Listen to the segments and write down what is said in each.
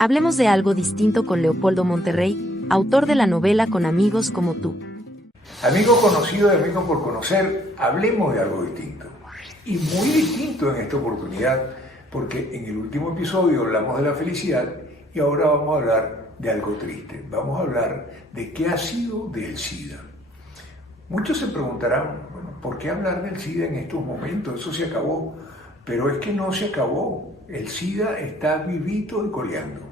Hablemos de algo distinto con Leopoldo Monterrey, autor de la novela Con amigos como tú. Amigo conocido y amigo por conocer, hablemos de algo distinto. Y muy distinto en esta oportunidad, porque en el último episodio hablamos de la felicidad y ahora vamos a hablar de algo triste. Vamos a hablar de qué ha sido del SIDA. Muchos se preguntarán, bueno, ¿por qué hablar del SIDA en estos momentos? Eso se acabó. Pero es que no se acabó. El SIDA está vivito y coleando.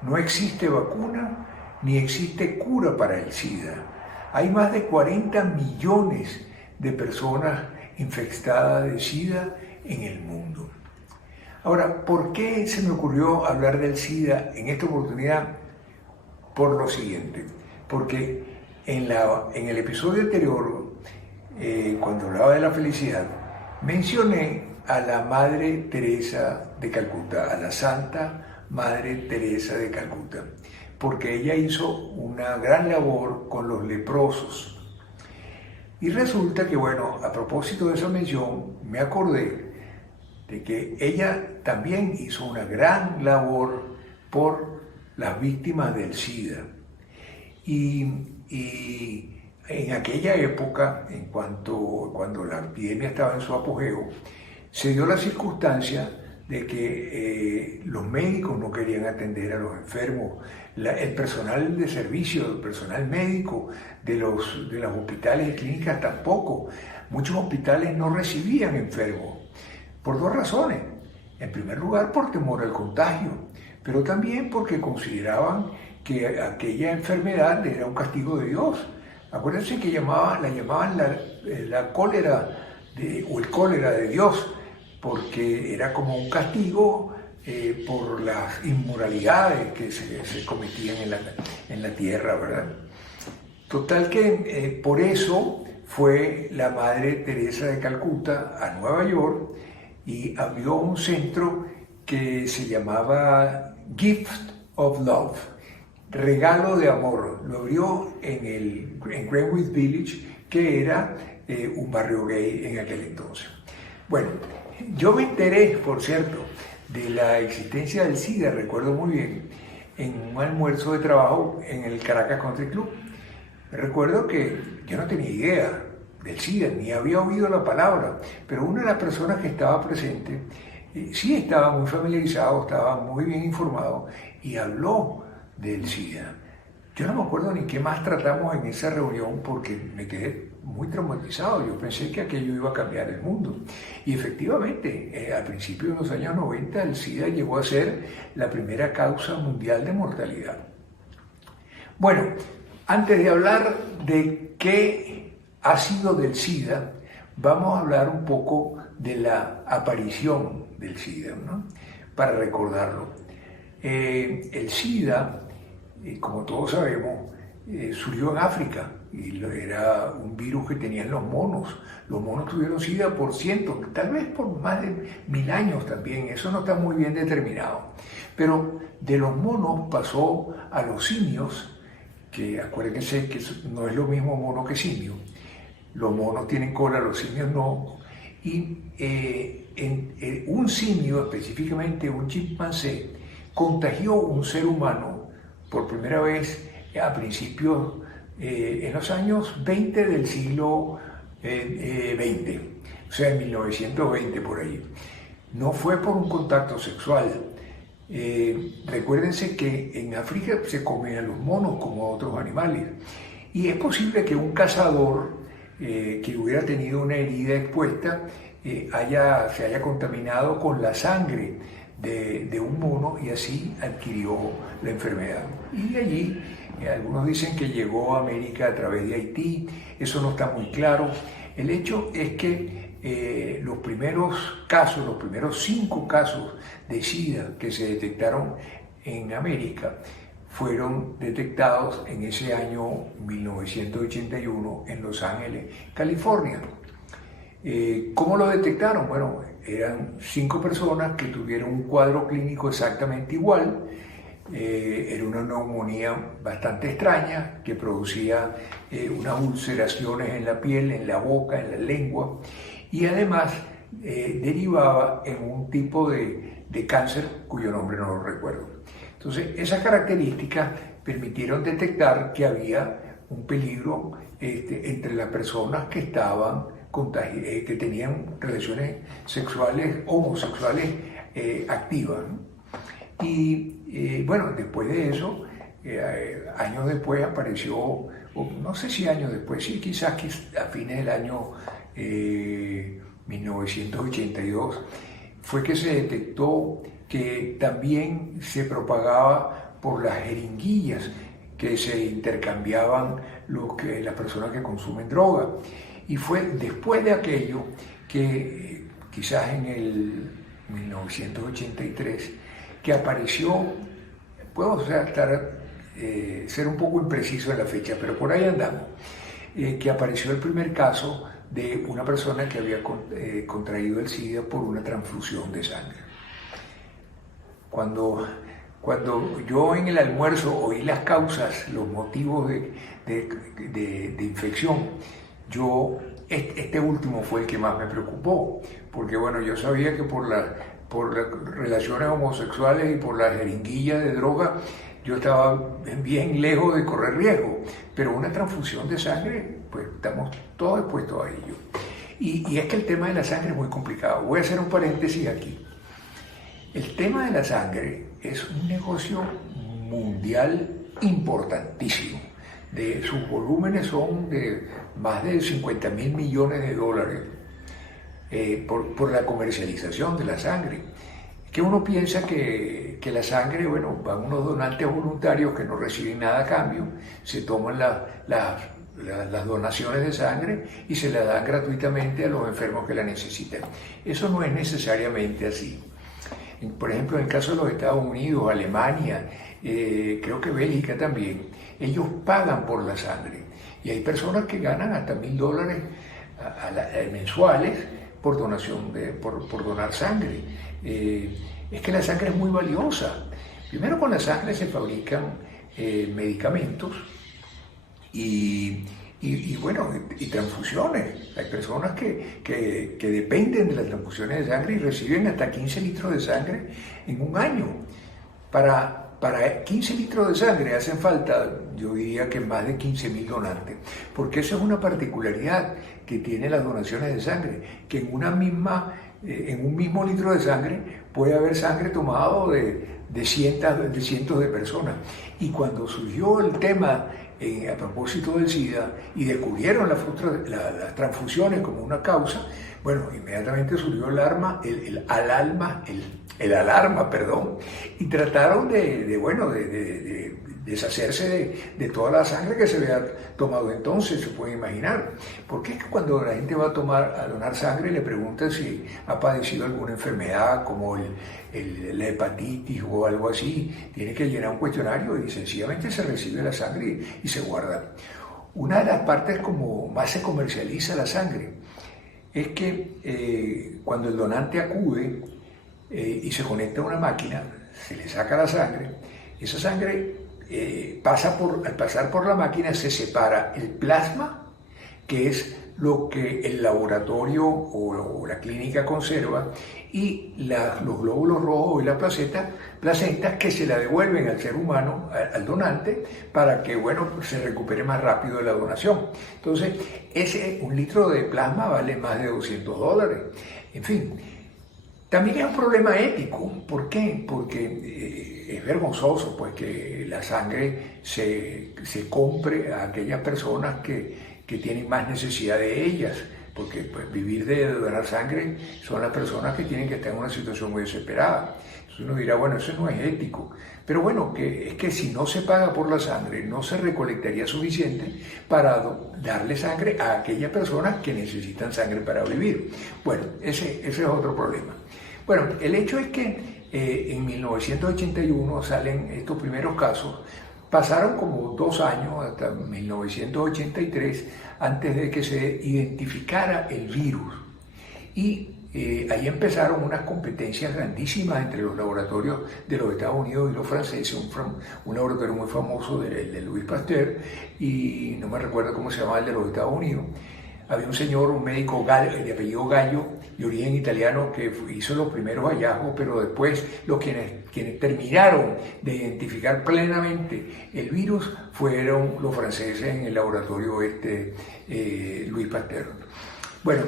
No existe vacuna ni existe cura para el SIDA. Hay más de 40 millones de personas infectadas de SIDA en el mundo. Ahora, ¿por qué se me ocurrió hablar del SIDA en esta oportunidad? Por lo siguiente, porque en el episodio anterior, cuando hablaba de la felicidad, mencioné a la Madre Teresa de Calcuta, a la Santa Madre Teresa de Calcuta, porque ella hizo una gran labor con los leprosos. Y resulta que, bueno, a propósito de esa mención, me acordé de que ella también hizo una gran labor por las víctimas del SIDA. Y en aquella época, cuando la epidemia estaba en su apogeo, se dio la circunstancia de que los médicos no querían atender a los enfermos, el personal de servicio, el personal médico de los hospitales y clínicas tampoco. Muchos hospitales no recibían enfermos, por dos razones. En primer lugar, por temor al contagio, pero también porque consideraban que aquella enfermedad era un castigo de Dios. Acuérdense que la llamaban la cólera o el cólera de Dios, porque era como un castigo por las inmoralidades que se cometían en la tierra, ¿verdad? Total que por eso fue la Madre Teresa de Calcuta a Nueva York y abrió un centro que se llamaba Gift of Love, regalo de amor. Lo abrió en Greenwich Village, que era un barrio gay en aquel entonces. Bueno, yo me enteré, por cierto, de la existencia del SIDA, recuerdo muy bien, en un almuerzo de trabajo en el Caracas Country Club. Recuerdo que yo no tenía idea del SIDA, ni había oído la palabra, pero una de las personas que estaba presente sí estaba muy familiarizado, estaba muy bien informado y habló del SIDA. Yo no me acuerdo ni qué más tratamos en esa reunión porque me quedé muy traumatizado. Yo pensé que aquello iba a cambiar el mundo. Y efectivamente, al principio de los años 90, el SIDA llegó a ser la primera causa mundial de mortalidad. Bueno, antes de hablar de qué ha sido del SIDA, vamos a hablar un poco de la aparición del SIDA, ¿no? Para recordarlo. El SIDA, como todos sabemos, surgió en África y era un virus que tenían los monos. Los monos tuvieron SIDA por cientos, tal vez por más de 1000 años también, eso no está muy bien determinado. Pero de los monos pasó a los simios, que acuérdense que no es lo mismo mono que simio. Los monos tienen cola, los simios no. Y un simio, específicamente un chimpancé, contagió un ser humano por primera vez a principios, en los años 20 del siglo XX, o sea, en 1920 por ahí. No fue por un contacto sexual. Recuérdense que en África se comen a los monos como a otros animales. Y es posible que un cazador que hubiera tenido una herida expuesta se haya contaminado con la sangre de un mono y así adquirió la enfermedad. Y de allí, algunos dicen que llegó a América a través de Haití, eso no está muy claro. El hecho es que los primeros 5 casos de SIDA que se detectaron en América fueron detectados en ese año 1981 en Los Ángeles, California. ¿Cómo lo detectaron? Bueno, eran 5 personas que tuvieron un cuadro clínico exactamente igual. Era una neumonía bastante extraña que producía unas ulceraciones en la piel, en la boca, en la lengua y además derivaba en un tipo de de cáncer cuyo nombre no lo recuerdo. Entonces, esas características permitieron detectar que había un peligro entre las personas que estaban que tenían relaciones sexuales, homosexuales activas, ¿no? Y bueno, después de eso, años después apareció, o no sé si años después, sí, quizás a fines del año 1982, fue que se detectó que también se propagaba por las jeringuillas que se intercambiaban las personas que consumen droga. Y fue después de aquello que quizás en el 1983 que apareció, puedo ser un poco impreciso en la fecha, pero por ahí andamos, que apareció el primer caso de una persona que había contraído el SIDA por una transfusión de sangre. Cuando yo en el almuerzo oí las causas, los motivos de infección, este último fue el que más me preocupó, porque bueno, yo sabía que por las relaciones homosexuales y por las jeringuillas de droga, yo estaba bien lejos de correr riesgo, pero una transfusión de sangre, pues estamos todos expuestos a ello. Y es que el tema de la sangre es muy complicado. Voy a hacer un paréntesis aquí. El tema de la sangre es un negocio mundial importantísimo. Sus volúmenes son de más de 50.000 millones de dólares por la comercialización de la sangre. Que uno piensa que la sangre, bueno, van unos donantes voluntarios que no reciben nada a cambio, se toman las donaciones de sangre y se las dan gratuitamente a los enfermos que la necesitan. Eso no es necesariamente así. Por ejemplo, en el caso de los Estados Unidos, Alemania, creo que Bélgica también, ellos pagan por la sangre. Y hay personas que ganan hasta $1.000 mensuales por donar sangre. Es que la sangre es muy valiosa. Primero, con la sangre se fabrican medicamentos y transfusiones. Hay personas que dependen de las transfusiones de sangre y reciben hasta 15 litros de sangre en un año. Para 15 litros de sangre hacen falta, yo diría que más de 15.000 donantes, porque esa es una particularidad que tienen las donaciones de sangre, que en un mismo litro de sangre puede haber sangre tomado de cientos de personas. Y cuando surgió el tema a propósito del SIDA y descubrieron las transfusiones como una causa, bueno, inmediatamente surgió el alarma, y trataron de deshacerse de toda la sangre que se había tomado entonces, se puede imaginar. Porque es que cuando la gente va a donar sangre le preguntan si ha padecido alguna enfermedad como la hepatitis o algo así, tiene que llenar un cuestionario y sencillamente se recibe la sangre y se guarda. Una de las partes como más se comercializa la sangre es que cuando el donante acude y se conecta a una máquina, se le saca la sangre, esa sangre al pasar por la máquina se separa el plasma, que es lo que el laboratorio o la clínica conserva, y los glóbulos rojos y la placenta que se la devuelven al ser humano, al donante, para que se recupere más rápido de la donación. Entonces, un litro de plasma vale más de $200. En fin, también es un problema ético. ¿Por qué? Porque es vergonzoso pues, que la sangre se compre a aquellas personas que tienen más necesidad de ellas, porque pues, vivir de donar sangre son las personas que tienen que estar en una situación muy desesperada. Entonces uno dirá, bueno, eso no es ético. Pero bueno, es que si no se paga por la sangre, no se recolectaría suficiente para darle sangre a aquellas personas que necesitan sangre para vivir. Bueno, ese es otro problema. Bueno, el hecho es que en 1981 salen estos primeros casos. Pasaron como 2 años, hasta 1983, antes de que se identificara el virus. Y ahí empezaron unas competencias grandísimas entre los laboratorios de los Estados Unidos y los franceses, un laboratorio muy famoso de Louis Pasteur, y no me recuerdo cómo se llamaba el de los Estados Unidos. había un señor, un médico de apellido Gallo, de origen italiano, que hizo los primeros hallazgos, pero después quienes terminaron de identificar plenamente el virus fueron los franceses en el laboratorio Louis Pasteur. Bueno,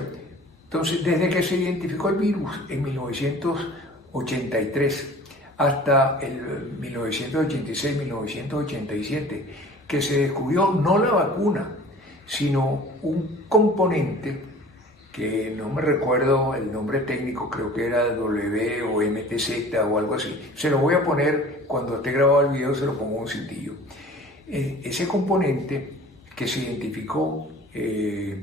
entonces desde que se identificó el virus en 1983 hasta el 1986-1987, que se descubrió no la vacuna, sino un componente que no me recuerdo el nombre técnico, creo que era W o MTZ o algo así. Se lo voy a poner, cuando esté grabado el video se lo pongo un cintillo. Ese componente que se identificó, les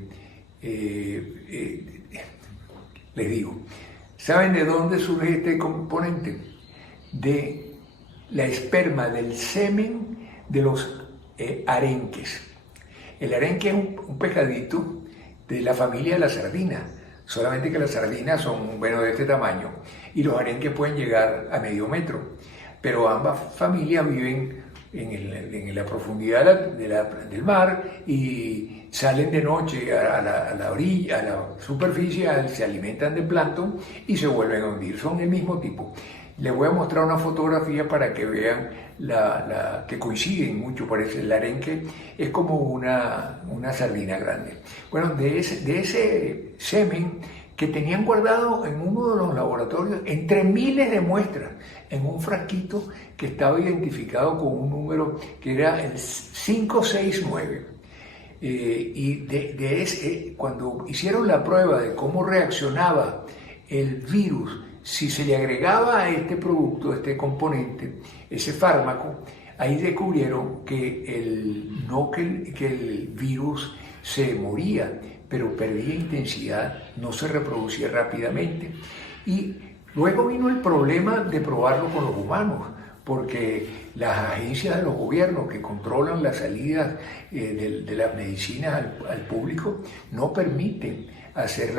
digo, ¿saben de dónde surge este componente? De la esperma, del semen de los arenques. El arenque es un pescadito de la familia de la sardina, solamente que las sardinas son, bueno, de este tamaño y los arenques pueden llegar a medio metro, pero ambas familias viven en la profundidad del mar y salen de noche a la orilla, a la superficie, se alimentan de plancton y se vuelven a hundir, son el mismo tipo. Les voy a mostrar una fotografía para que vean que coinciden mucho, parece. El arenque es como una sardina grande. Bueno, de ese semen que tenían guardado en uno de los laboratorios, entre miles de muestras, en un frasquito que estaba identificado con un número que era el 569. Cuando hicieron la prueba de cómo reaccionaba el virus, si se le agregaba a este producto, este componente, ese fármaco, ahí descubrieron que el virus se moría, pero perdía intensidad, no se reproducía rápidamente. Y luego vino el problema de probarlo con los humanos, porque las agencias de los gobiernos que controlan las salidas de las medicinas al público no permiten hacer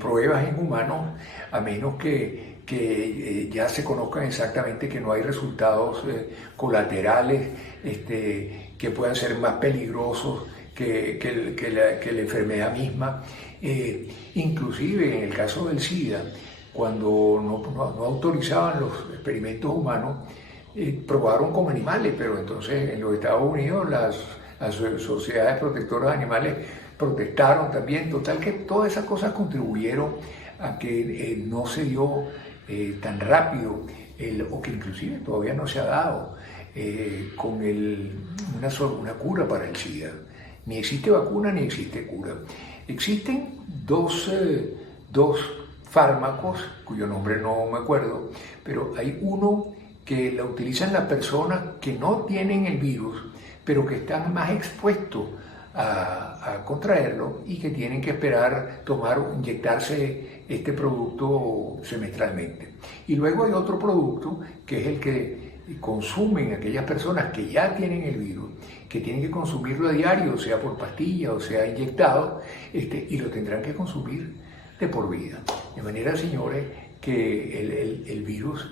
pruebas en humanos, a menos que ya se conozcan exactamente que no hay resultados colaterales que puedan ser más peligrosos que la enfermedad misma. Inclusive en el caso del SIDA, cuando no autorizaban los experimentos humanos, probaron con animales, pero entonces en los Estados Unidos las sociedades protectoras de animales protestaron también. Total que todas esas cosas contribuyeron a que no se dio tan rápido, o que inclusive todavía no se ha dado con una cura para el SIDA. Ni existe vacuna ni existe cura. Existen dos fármacos, cuyo nombre no me acuerdo, pero hay uno que la utilizan las personas que no tienen el virus, pero que están más expuestos a contraerlo y que tienen que esperar inyectarse este producto semestralmente. Y luego hay otro producto que es el que consumen aquellas personas que ya tienen el virus, que tienen que consumirlo a diario, sea por pastilla o sea inyectado, y lo tendrán que consumir de por vida. De manera, señores, que el virus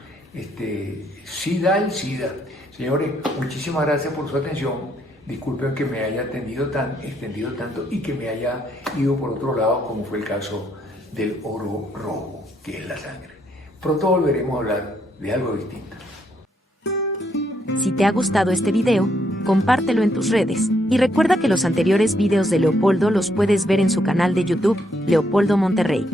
sí da el SIDA. Señores, muchísimas gracias por su atención. Disculpen que me haya extendido tanto y que me haya ido por otro lado, como fue el caso del oro rojo, que es la sangre. Pronto volveremos a hablar de algo distinto. Si te ha gustado este video, compártelo en tus redes, y recuerda que los anteriores videos de Leopoldo los puedes ver en su canal de YouTube, Leopoldo Monterrey.